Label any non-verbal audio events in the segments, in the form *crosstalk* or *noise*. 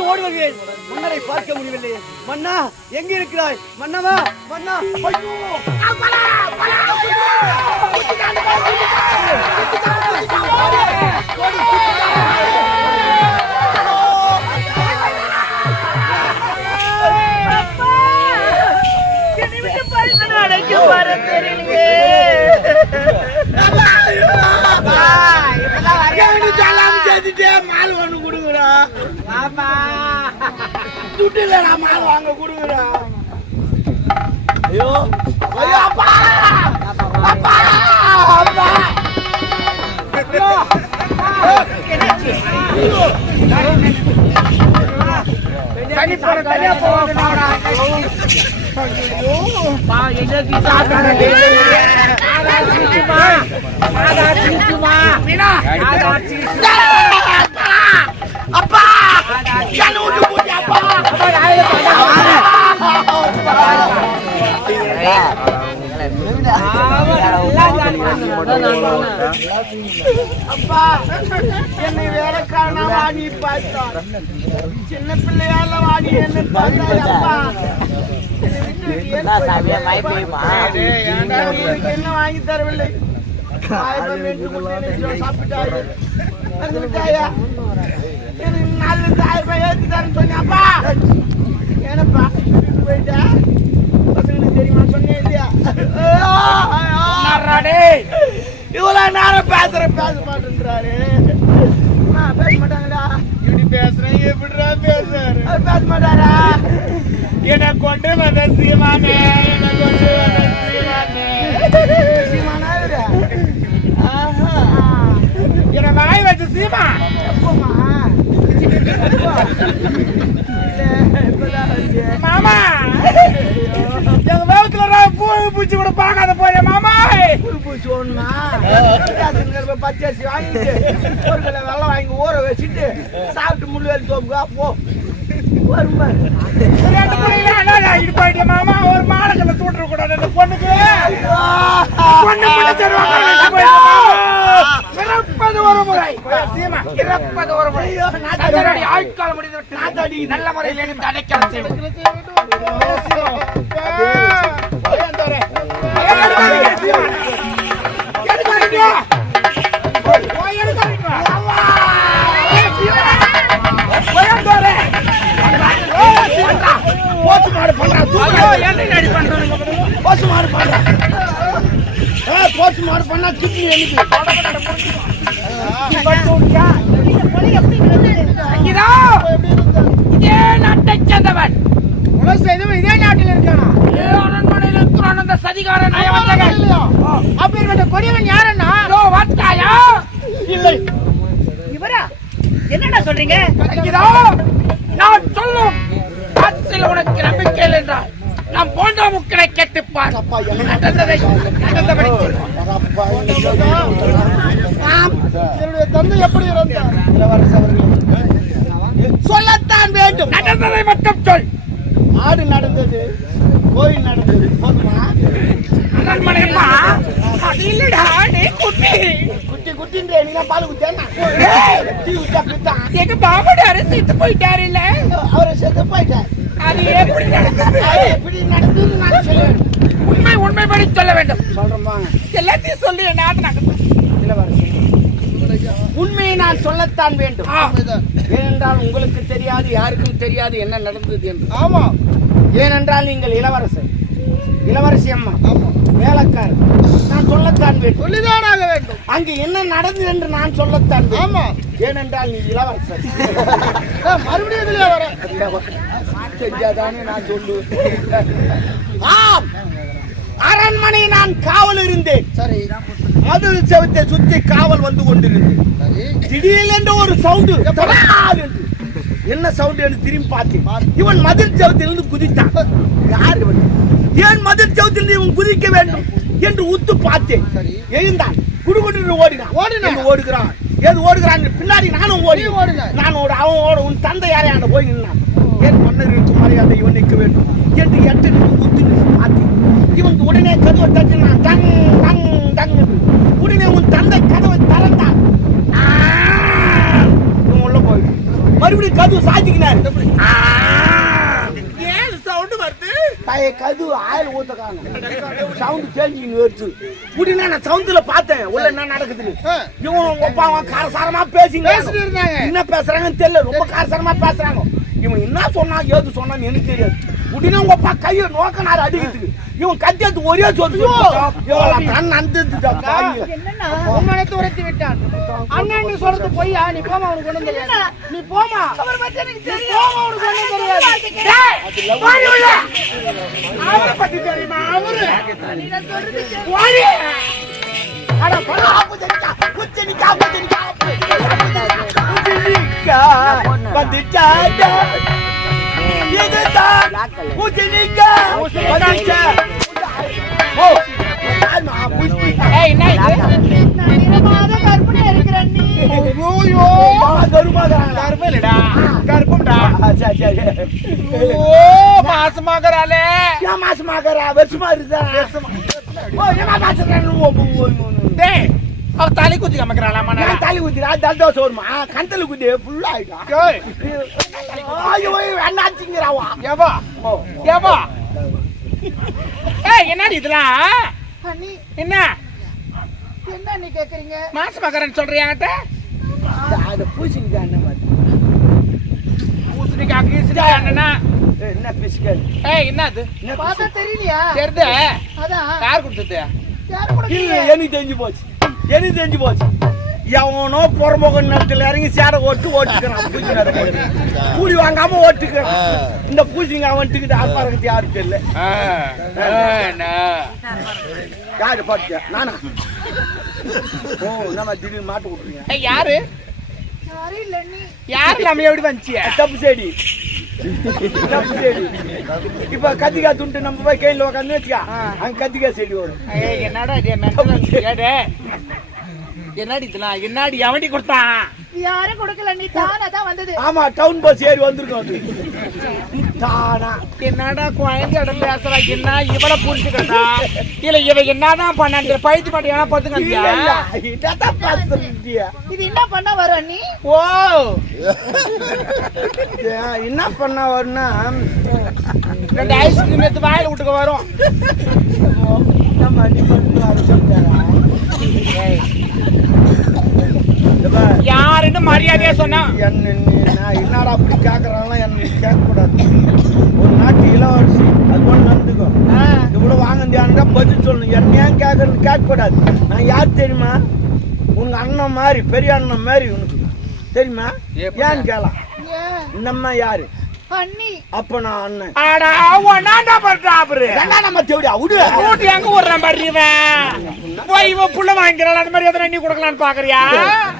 நான் ஓடி வருகிறேன் மன்னரை பார்க்க முடியவில்லை மன்னா எங்க இருக்கிறாய்? மன்னவா மன்னா ஐயோ துட்டு இல்லடா மால் வாங்க கொடுங்கடா ஐயோ ஐயோ அப்பா அப்பா தனி தனியா என்னை வேலைக்காரனா வாங்கி பார்த்தா சின்ன பிள்ளையால வாங்கி என்ன பார்த்தா என்ன வாங்கி தரவில்லை எனக்கு நாலு ஆயிரம் ஏற்றி தரேன்னு சொன்னப்பா ஏனப்பா? பசங்களுக்கு தெரியுமா? சொன்னேன் இல்லையா? இவ்வளவு நேரம் பேசுற பேச மாட்டேன்றாரு. பேச மாட்டாங்களா? இப்படி பேசுறேன் எப்படிடா பேசுறாரு? பேச மாட்டாரா? என்னை கொண்டு வந்த சீமானே என்னை கொண்டு வந்த சீமானே சீமானா இவரு? ஆஹா. என்னை வாய் வச்ச சீமா எப்பமா மாமா! எங்க வேகத்துல பூ பூச்சி கூட பார்க்காத போய மாமா! பூச்சி ஒண்ணுமா? பச்சரிசி வாங்கிட்டு ஒரு கிலோ வெள்ளம் வாங்கி ஊற வச்சுட்டு சாப்பிட்டு முள்ளு வேலை தோம்புக்கா போ. ரெண்டு இடுப்பாயிட்டு மாமா! ஒரு மாடத்துல தூட்டுற கூடாது அந்த பொண்ணுக்கு. பொண்ணு இறப்பது ஒரு முறை இறப்பது ஒரு முறை தன்னுடைய ஆயுட்காலம் முடிந்து நல்ல முறையில் செய்வது போச்சு மாடு பண்றா போச்சு மாடு பண்ணா கிட்னி இதே நாட்டை சேர்ந்தவன். இதே நாட்டில் இருக்கானா? இதே அரண்மனையில் இருக்கிறான் அந்த சதிகார நயவஞ்சகன் அப்பேற்பட்ட கொடியவன் யாரண்ணா இதோ வார்த்தாயா இல்லை. இவரா? என்னடா சொல்றீங்க? இதோ நான் சொல்லும் உனக்கு நம்பிக்கை இல்லை என்றால் நாம் போன்ற முக்களை கேட்டுப்பார். நடந்ததை நடந்தபடி என்னுடைய தந்தை எப்படி இறந்தார்? இளவரசு அவர்களே. சொல்லத்தான் வேண்டும். நடந்ததை மட்டும் சொல். ஆடு நடந்தது கோயில் நடந்தது. போதுமா? அரண்மனையம்மா அது இல்லடா நீ குட்டி. குட்டி குட்டின்ற நீங்க பால் குத்தேன்னா டீ குட்டா பித்தான் எங்க பாபுடாரு செத்து போயிட்டாரு இல்ல? அவரை செத்து போயிட்டார். அது எப்படி நடந்தது? எப்படி நடந்தது நான் சொல்லுவேன் உண்மை உண்மைப்படி சொல்ல வேண்டும். சொல்றேன் எல்லாத்தையும் சொல்லி என்ன நடந்தது நான் சொல்லத்தான் வேண்டும். ஏனென்றால் உங்களுக்கு தெரியாது யாருக்கும் தெரியாது என்ன நடந்தது என்று. ஆமா. ஏனென்றால் நீங்கள் இளவரசர். இளவரசி அம்மா. வேலைக்காரர். நான் சொல்லத்தான் வேண்டும். சொல்லிதானாக வேண்டும். அங்கு என்ன நடந்தது என்று நான் சொல்லத்தான் ஆமா. ஏனென்றால் நீ இளவரசர். *laughs* மறுபடியும் தெரியாதானே நான் சொல்லுவேன். ஆம். அரண்மனை நான் காவல் இருந்தேன் சரி. மதில் செவத்தை சுத்தி காவல் வந்து கொண்டிருந்தேன் திடீரென்று ஒரு சவுண்டு என்ன சவுண்ட் என்று திரும்பி பார்த்தேன். இவன் மதில் செவத்திலிருந்து குதித்தான். யார் இவன்? ஏன் மதில் செவத்திலிருந்து இவன் குதிக்க வேண்டும் என்று உத்து பார்த்தேன். எழுந்தான். குடுகுடு ஓடினான். ஓடினான் ஓடுகிறான்? ஏது ஓடுகிறான்? பின்னாடி நானும் ஓடி. நான் ஓட அவன் ஓட உன் தந்தை யாரையான போய் நின்னான். ஏன் மன்னருக்கு மரியாதை இவன் நிற்க வேண்டும் என்று எட்டு உத்து நின்று பார்த்தேன் இவன் உடனே கதவை தட்டினான். Tongue tongue tongue. உடனே உன் தந்தை கதவை திறந்தான். உள்ள போயிட்டான் மறுபடியும் கதவு சாத்திக்கினாரு. ஏழு சவுண்ட் வருது? பழைய கதவு ஆயில் ஊத்த காணும் சவுண்ட் சேஞ்சிங் வருது. இப்படின்னா நான் சவுண்ட்ல பார்த்தேன். உள்ள என்ன நடக்குதுன்னு. இவன் ஒப்பாவன் காரசாரமா பேசிங்க. என்ன பேசுறாங்கன்னு தெரியல. ரொம்ப காரசாரமா பேசுறாங்க. இவன் என்ன சொன்னா ஏது சொன்னான்னு எனக்கு தெரியாது. உடனே உங்க அப்பா கையை நோக்கினாரு அடிக்கிறதுக்கு. இவன் கத்தியத்து ஒரே சொல்லு உன்னை துரத்தி விட்டான். அண்ணன் நீ சொல்றது பொய்யா? நீ போமா உனக்கு ஒண்ணும் தெரியாது. நீ போமா போமா ஒண்ணும் தெரியாது. அவரை பத்தி தெரியுமா அவரு. அட பணம் புஷ்பிகா ஏய், என்ன இது? மாசமாகறாளே. மாசமாகறா வருஷமா இருக்குதா ஓ ஏமா மாசம் டேய், அவ தலை குத்தி காமிக்கிறாளாமா நான். நான் தலை தல்தோசை வருமா கந்தல குத்தி ஃபுல்லா ஆயிட்டா? ஏய், ஐயோ என்னாச்சுங்கிறாவா எவா? ஓ. எவா? ஏய், என்னடி இதெல்லாம்? என்ன? என்ன நீ கேக்குறீங்க? மாசமாகறன்னு சொல்றியாட்ட அதை பூசிங்க என்ன மாதிரி பூசணிக்காய் கீசணிக்காய் என்னன்னா என்ன பிஸ்கல் ஏய் என்ன அது? பார்த்தா தெரியலையா? தெரியுது அதான். யார் கொடுத்தது? யாரு கூட இல்ல எனக்கு தெரிஞ்சு போச்சு. எனக்கு தெரிஞ்சு போச்சு எவனோ புறமுக நேரத்தில் இறங்கி சேரை ஓட்டு ஓட்டுக்கிறான் கூலி வாங்காம ஓட்டுக்கிறான் இந்த பூசிங்க அவன்ட்டுக்கிட்டு ஆர்ப்பாரத்து யாரு தெரியல யாரு பாத்தியா நானா ஓ நம்ம திடீர்னு மாட்டு விட்டுருங்க யாரு இல்ல யாரு நம்ம எப்படி வந்துச்சு தப்பு செடி *laughs* இப்ப கத்திரிக்காய் துண்டு நம்ம போய் கையில உட்காந்து வச்சுக்கா. அங்க கத்திரிக்காய் செடி வரும் என்னடா. என்னடி இதெல்லாம்? என்னடி எவன்டி கொடுத்தான்? யாரும் கொடுக்கல. நீ தானா தான் வந்தது. ஆமா டவுன் பஸ் ஏறி வந்திருக்கோம் அது. தானா. என்னடா குழந்தை இடத்துல பேசுறா? என்ன இவள புரிஞ்சுக்கிறதா? இல்ல இவ என்னதான் பண்ணான்னு பைத்து பாட்டி ஏன்னா பாத்துக்க? இது என்ன பண்ண வரும் நீ? ஓ. என்ன பண்ண வரும்னா ரெண்டு ஐஸ்கிரீம் எடுத்து வாயில விட்டுக்க வரும். நம்ம நீ மட்டும் அதை சொல்லிட்டாரா? யாருன்னு மரியாதையா சொன்னா? என்ன என்னடா அப்படி கேக்குறாங்களா என்ன கேட்கக்கூடாது. ஒரு நாட்டு இளவரசி அது ஒன்று நடந்துக்கும் இவ்வளவு வாங்கியான்டா பதில் சொல்லணும். என்ன ஏன் கேட்கறது கேட்கக்கூடாது. நான் யார் தெரியுமா? உங்க அண்ணன் மாதிரி பெரிய அண்ணன் மாதிரி உனக்கு. தெரியுமா? ஏன்னு இந்த அம்மா யாரு? அண்ணி அப்ப நான் அண்ணன். ஆடா ஒன்னாண்டா பண்றா அவரு ரெண்டாம் நம்ம தேவடியா? விடு. கூட்டி எங்க விடுறான் பாரு இவன். போய் இவன் புள்ள வாங்கிக்கிறாள்? அந்த மாதிரி எதனா நீ கொடுக்கலான்னு பாக்குறியா?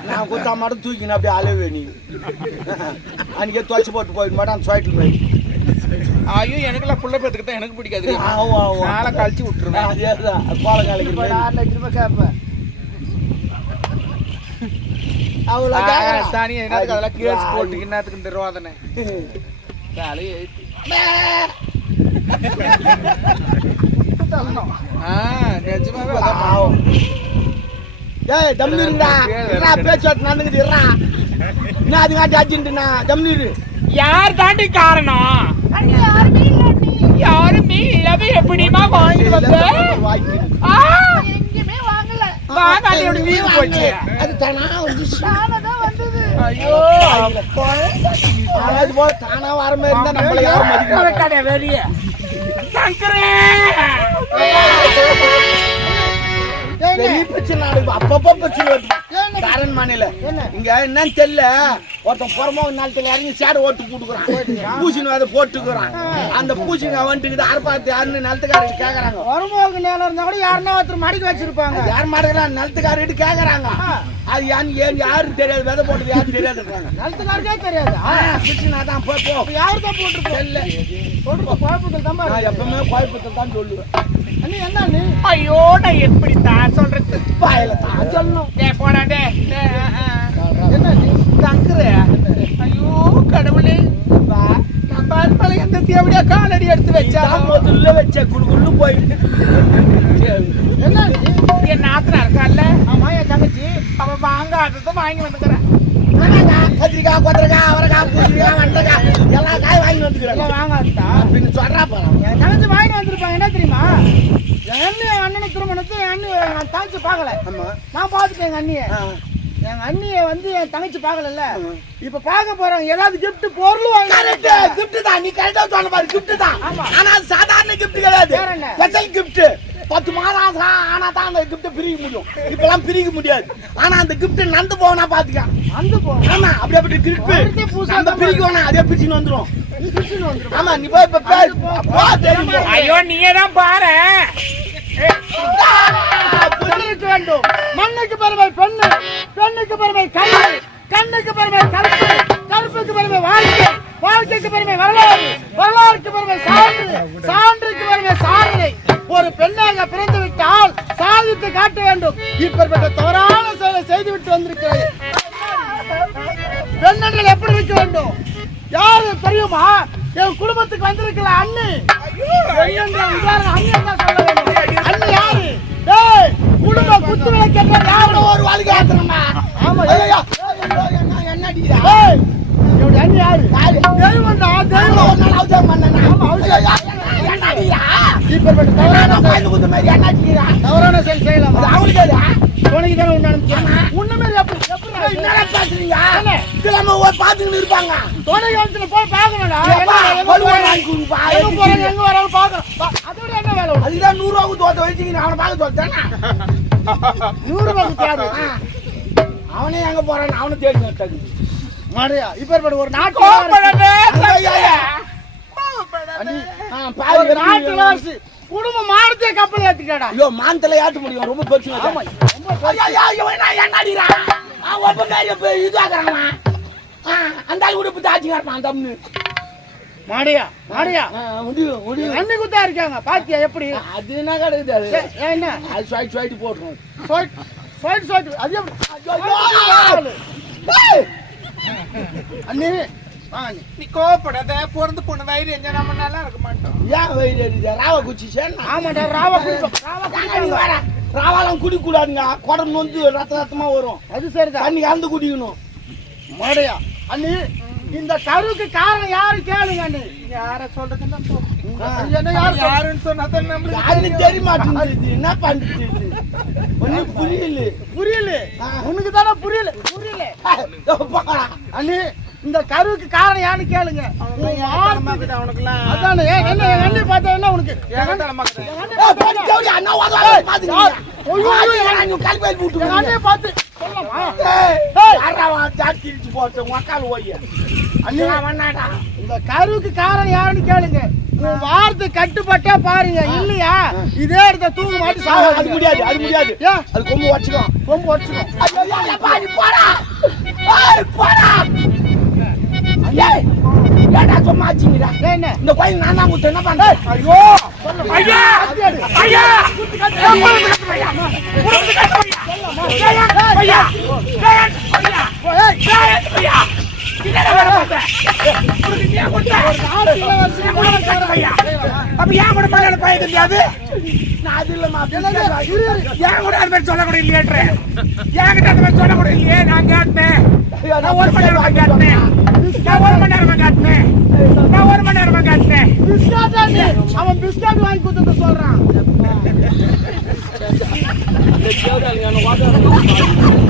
நான் குத்தா மட்டும் தூக்கின அப்படியே அலைவே நீ. அன்னைக்கே துவச்சு போட்டு போயிட மாட்டான் சுவாய்ட்டு போய். ஐயோ எனக்குலாம் புள்ள பேத்துக்கு தான் எனக்கு பிடிக்காது. நாளை கழிச்சு விட்டுருவேன். அதேதான் பாலக்காலைக்கு இப்ப ஆறு லட்ச ரூபாய் கேப்ப. அவ்வளோ. சாணி என்னத்துக்கு அதெல்லாம் கேஸ் போட்டு என்னத்துக்கு நிர்வாதனை தலையை ஏத்தி. ஆ, நிஜமாவே அதான் பண்ணணும். பாவம். ஏய் தம்னு இருடா இருடா பேச்சுவார்த்தை நடந்துக்குது இருடா. என்ன அதுங்காட்டி அர்ஜென்ட்டுனா தம்னு இரு யார் தாண்டி காரணம்? யாருமே இல்லாம எப்படிமா வாங்கிட்டு வந்த? எங்கேயுமே வாங்கல. எப்படி வீடு போச்சு. அது தானா வந்து வந்தது. ஐயோ. அது போல தானா வர மாதிரி இருந்தா நம்மள யாரும் மதிக்க மாட்டாங்க. சங்கரே! பெரிய பிரச்சனை. அப்பப்ப பிரச்சனை. காரன் மாநில. இங்க என்னன்னு தெரியல. ஒருத்தன் புறமா ஒரு நாளத்துல இறங்கி சேடை ஓட்டு போட்டுக்கிறான். பூசினு அதை போட்டுக்கிறான். அந்த பூசிங்க வந்துட்டு அரப்பாத்து யாருன்னு நிலத்துக்காரங்க கேக்குறாங்க. வரும்போது நேரம் இருந்தா கூட யாருன்னா ஒருத்தர் மடிக்க வச்சிருப்பாங்க. யார் மாடுகிறான் நிலத்துக்காரர்கிட்ட கேக்குறாங்க. அது ஏன் ஏன் யாருக்கு தெரியாது. விதை போட்டது யாரும் தெரியாதுன்றாங்க. நிலத்துக்காரக்கே தெரியாது. பிரச்சனை தான். போய் போ. யாரு தான் போட்டுருப்போம் போட்டு குழப்பத்தில் தான் நான் எப்பவுமே கோயம்புத்தூர் தான் சொல்லுவேன். அண்ணி என்ன அண்ணி? ஐயோ நான் எப்படி தான் சொல்றது? வாயில தான் சொல்லணும். டே போடா டே. என்ன சங்கரே ஐயோ கடவுளே. நம்ம அன்பளை எந்த தேவடியா காலடி எடுத்து வச்சா? முதல்ல வச்ச குழு போயிட்டு. என்ன என் நாத்தனா இருக்கால்ல ஆமா என் தங்கச்சி. அவன் வாங்காததை வாங்கி வந்துக்கிறேன் கத்திரிக்காய் கொத்தரக்காய் அவரைக்காய் பூசணிக்காய் வந்துக்கிறாங்க எல்லாம் வாங்காதா பின்ன சொல்றா பாரு என் தங்கச்சி வாங்கிட்டு வந்திருப்பாங்க. என்ன தெரியுமா? என் அண்ணி என் அண்ணனுக்கு திருமணத்தை என் அண்ணி என் தங்கச்சி பார்க்கல. ஆமா. நான் பார்த்துட்டேன் எங்க அண்ணியை. ஆ. எங்க அண்ணியை வந்து என் தங்கச்சி பார்க்கல இப்ப பார்க்க போறாங்க ஏதாவது gift பொருள் வாங்கி கிஃப்ட் தான். நீ கரெக்டா சொன்ன பாரு. கிஃப்ட் தான். ஆமா. ஆனா அது சாதாரண கிஃப்ட் கிடையாது? ஸ்பெஷல் கிஃப்ட் பத்து மாதம் ஆசா ஆனா தான் அந்த கிஃப்ட் பிரிக்க முடியும். இப்பெல்லாம் பிரிக்க முடியாது. ஆனா அந்த கிஃப்ட் நந்து போவனா பாத்துக்க. வந்து போ. ஆமா அப்படியே அப்படி புதுசா அந்த பிரிக்க வேணாம் அதே பிரிச்சுன்னு வந்துரு ஆமா நீ போய் இப்ப ஐயோ நீயே தான் பாரு. புரிஞ்சிருக்க வேண்டும். மண்ணுக்கு பெருமை பெண்ணு. பெண்ணுக்கு பெருமை கல்வி கண்ணுக்கு பெருமை கருப்பு. கருப்புக்கு பெருமை வாழ்க்கை. வாழ்க்கைக்கு பெருமை வரலாறு. வரலாறுக்கு பெருமை சான்று. சான்றுக்கு பெருமை சாதனை ஒரு பெண்ணாக பிறந்து விட்டால் சாதித்து காட்ட வேண்டும். இப்பேற்பட்ட தவறான செயலை செய்துவிட்டு வந்திருக்கிறது பெண்ணென்றால் எப்படி இருக்க வேண்டும்? யாரு தெரியுமா? என் குடும்பத்துக்கு வந்திருக்கல அண்ணி. அண்ணி யாரு? குடும்ப குத்து விளக்கென்றால் யாரு? ஒரு வாழ்க்கை ஆத்துறமா ஆமா என்ன அடிக்கிறா? டேய் என்னுடைய அண்ணி யாரு? தெய்வம்டா தெய்வம். ஆமா, அவசரம். என்ன இப்பேற்பட்ட தவறான என்ன செயல் செய்யலாமா? அவளுக்கு துணைக்கு தானே உண்டான உண்மை என்னடா பேசுறீங்க? என்ன? இதெல்லாம் ஒரு பாத்துக்கிட்டு இருப்பாங்க. துணை காலத்துல போய் என்ன- எங்க போறாங்க? எங்க வராங்க பார்க்கணும். பா- அதோட என்ன வேலை? அதுதான் நூறு ரூபாய்க்கு தோத்த வச்சுக்கின்னு அவனை பார்க்க தோத்தானா நூறு ரூபாய்க்கு தேவை. அவனே எங்க போறான் அவனை தேடி வந்தாங்க மாடியா இப்பேற்பட்ட ஒரு நாட்டு கோபப்படவே அண்ணி, பாரு ஒரு நாட்டு இளவரசி குடும்ப மானத்தையே கப்பல் ஏத்திட்டாடா ஐயோ மானத்துல ஏத்த முடியும் ரொம்ப பெருசு ஆமா ஐயோ, ஐயோ, நான் என்ன அடிக்கிறான்? அவன் ஒப்ப மேரிய போய் இதுவாக்குறான் அந்த ஆள் கூட இப்ப தாச்சிங்க இருப்பான் தம்னு. மாடியா மாடியா. அண்ணி குத்தா இருக்காங்க பாத்தியா எப்படி அது என்ன கிடக்குது அது? என்ன அது சுவாய்ட்டு சுவாய்ட்டு போட்டுரும். சொல் சொல் அது எப்படி அண்ணி. நீ கோவப்படாத பிறந்து பொண்ணு வயிறு எங்க நம்ம நல்லா இருக்க மாட்டோம். ஏன் வயிறு எரியுது? ராவ குச்சி சேனா? ஆமாடா ராவா குடிப்போம்? ராவாலாம் குடிக்கக்கூடாதுங்க குடம் நொந்து ரத்த ரத்தமா வரும். அது சரிதான். தண்ணி கலந்து குடிக்கணும். மாடியா. அண்ணி இந்த கருவுக்கு காரணம் யாரு கேளுங்க அண்ணி. யார சொல்றதுன்னா யாருன்னு சொன்னா யாருன்னு தெரிய மாட்டேங்குது என்ன இது? ஒண்ணும் புரியல. புரியல. உனக்கு தானே புரியல. புரியல. அண்ணி இந்த கருவுக்கு காரணம் யாருன்னு கேளுங்க. அதானே ஏன் என்ன பார்த்தா என்ன உனக்கு? பார்த்தா என்ன? வேணாடா இந்த கருவுக்கு காரணம் யாருன்னு கேளுங்க. உன் வார்த்தை கட்டுப்பட்டா பாருங்க இல்லையா? இதே இடத்த தூங்க மாட்டி அது சாவாது முடியாது அது முடியாது. ஏன் அது கொம்பு வச்சுக்கும் கொம்பு நீ போடா. ஏய், போடா. ஏய், ஏன்டா சும்மா ஆச்சுங்கடா என்ன? இந்த கோயில் நான் தான் குத்து என்ன பண்றேன் ஐயோ! ஐயா! ஐயா! ஏன் குடும்பத்து கட்டு பையா பையா பையா பையா பையா பையா? அப்ப ஏன் கூட பையனை பையன் தெரியாது? நான் அது இல்லம்மா ஏன் கூட அது மாதிரி சொல்லக்கூட இல்லையேன்ற. என்கிட்ட அந்த மாதிரி சொல்லக்கூட இல்லையே? நான் கேட்டேன். நான் ஒரு மணி நேரமா காட்டினேன் நான் ஒரு மணி நேரமா காட்டினேன் நான் ஒரு மணி நேரமா காட்டினேன் பிஸ்கட். அவன் பிஸ்கட் வாங்கி கொடுத்துட்டு சொல்றான். *laughs*